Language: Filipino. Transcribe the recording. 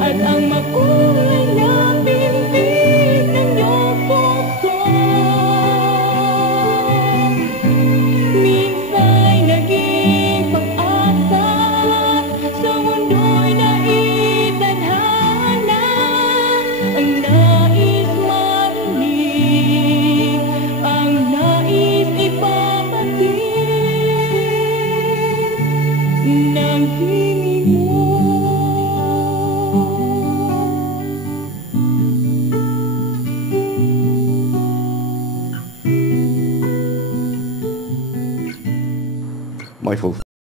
at ang makulay na pintig ng iyong puso. Minsa'y naging pag-asa sa mundo'y naitadhana, ang nais marinig, ang nais ipabatid ng himig mo. My fault.